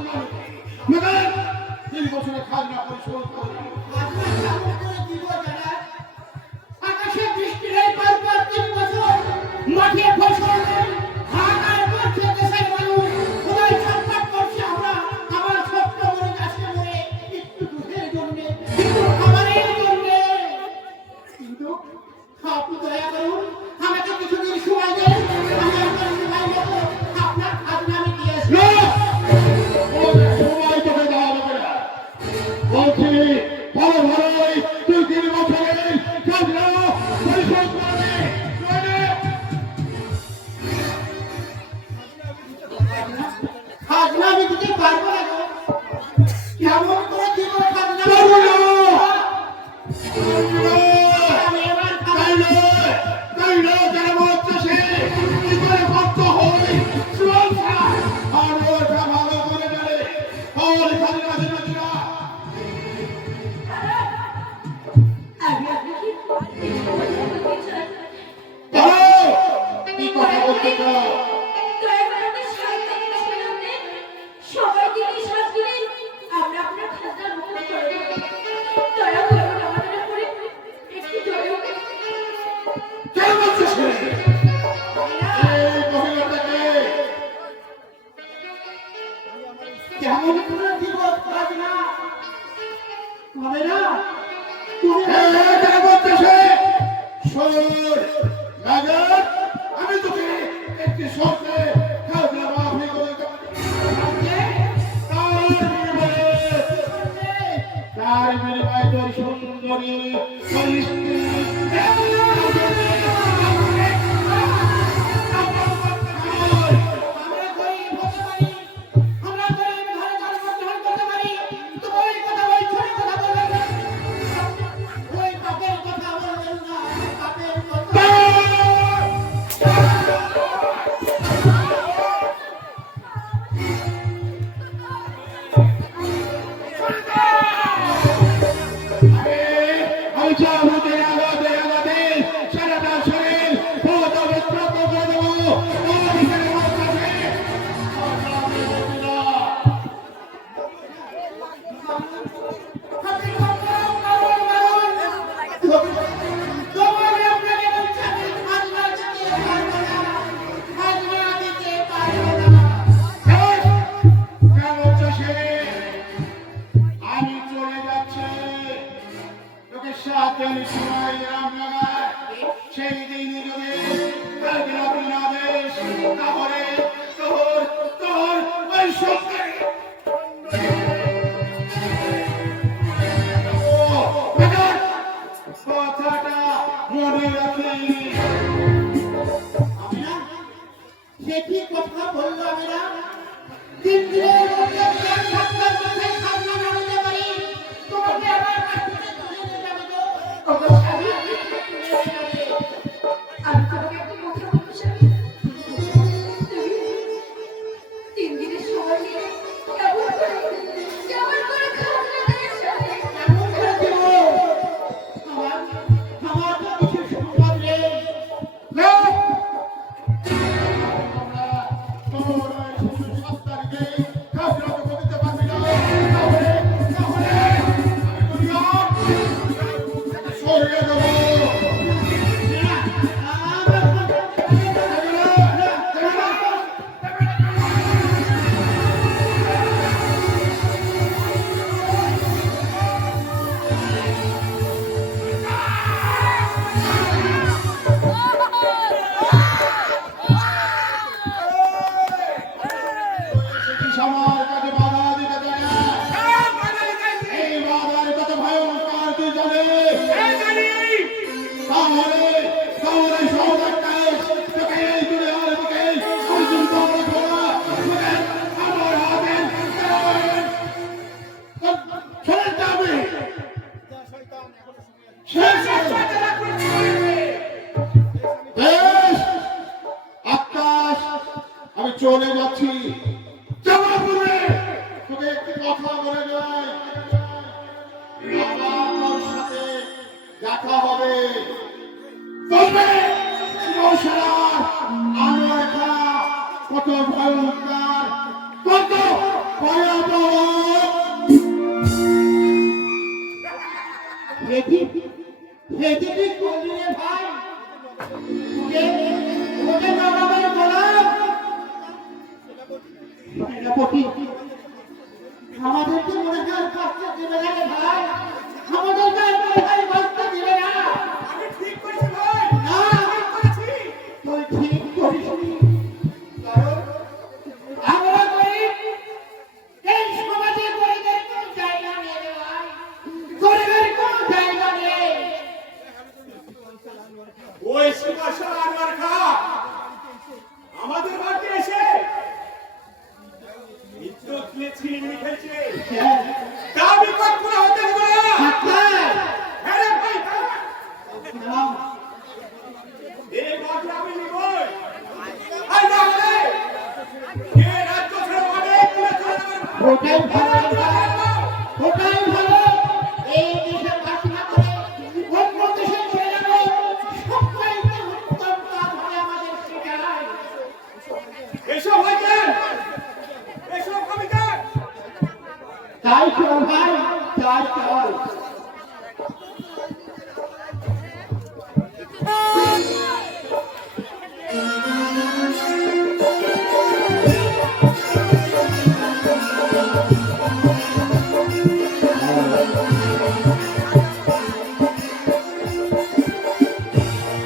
মগর 3 বছরের খাজনা পরিশোধ করে আকাশে বৃষ্টি নেই পরপর 3 বছর মাঠে ফসল হাহাকার করছে দেশের মানুষ সবাই ছটফট করছে আমরা আমার ছোট্ট মনে কাছে মনে একটু দুধের জন্য একটু খাবারের জন্য কিন্তু আপনি দয়া করুন আমাকে কিছুদিন সময় দেন আমি আপনার সময় মতো আপনার খাজনা আমি দিয়ে আসবো সময় তোকে দেওয়া হবে না বলছি ভালো ভালোই 2-3 বছরের খাজনা পরিশোধ করবে খাজনা আমি দিতে পারবো না গো। কেমন করে দিব খাজনা পারবো না। আমি এবার তাই নয়, তাই নয়, যারা বলছে সে কি করে ভক্ত হয়, সুরক্ষা। আর ওটা ভালো করে জানে। আর খাজনা দেবে না। দাঁড়াও, কি কথা বলতে চাও? কে বলছে সে? এই মহিলাটাকে কেমন করে দিব খাজনা হবে না তুমি কে বলছে সে? শোন, রাজা, আমি তোকে একটি শর্তে খাজনা মাফি করে দেব। তার বিনিময়ে তোর সুন্দরী পরিস্থিতি আমরা গরিব হতে পারি আমরা গরিব ঘরে জন্মগ্রহণ করতে পারি তো ওই কথা ওই ছোট কথা বলবেন না ওই পাপের কথা বলবেন না পাপের কথা আমি চাই এটি এটি করলি রে ভাই ওকে ওকে নবাবের গোলাম সেনাপতি আমাদেরকে মনে হয় বাঁচতে দেবে না রে ভাই আমাদেরকে মনে হয় বাঁচতে দেবে না আমি ঠিক করেছি ভাই না ঠিক করেছি তুই ঠিক করিসনি কারণ আমরা গরিব এই সমাজে গরিবের কোনো জায়গা নেই রে ভাই গরিবের কোনো জায়গা নেই ওই সুভাষচন্দ্র আনোয়ার খাঁ আমাদের বাড়িতে এসে ইজ্জত নিয়ে ছিনিয়ে খেলছে তার বিপদ পুরো হতে দেবো না হ্যাঁ রে ভাই হ্যাঁ। এই কথা আমি নিবই আর না হলে এ রাজ্য ছেড়ে অনেক দূরে চলে যাবেন ওটাই ভালো ওটাই ভালো এই দেশের বাসী না করে অন্য দেশে চলে যাবে সবচাইতে উত্তম কাজ হবে আমাদের সেটাই এসব হয়েছে এসব কবিতা তাই চল ভাই তাই চল Thank you.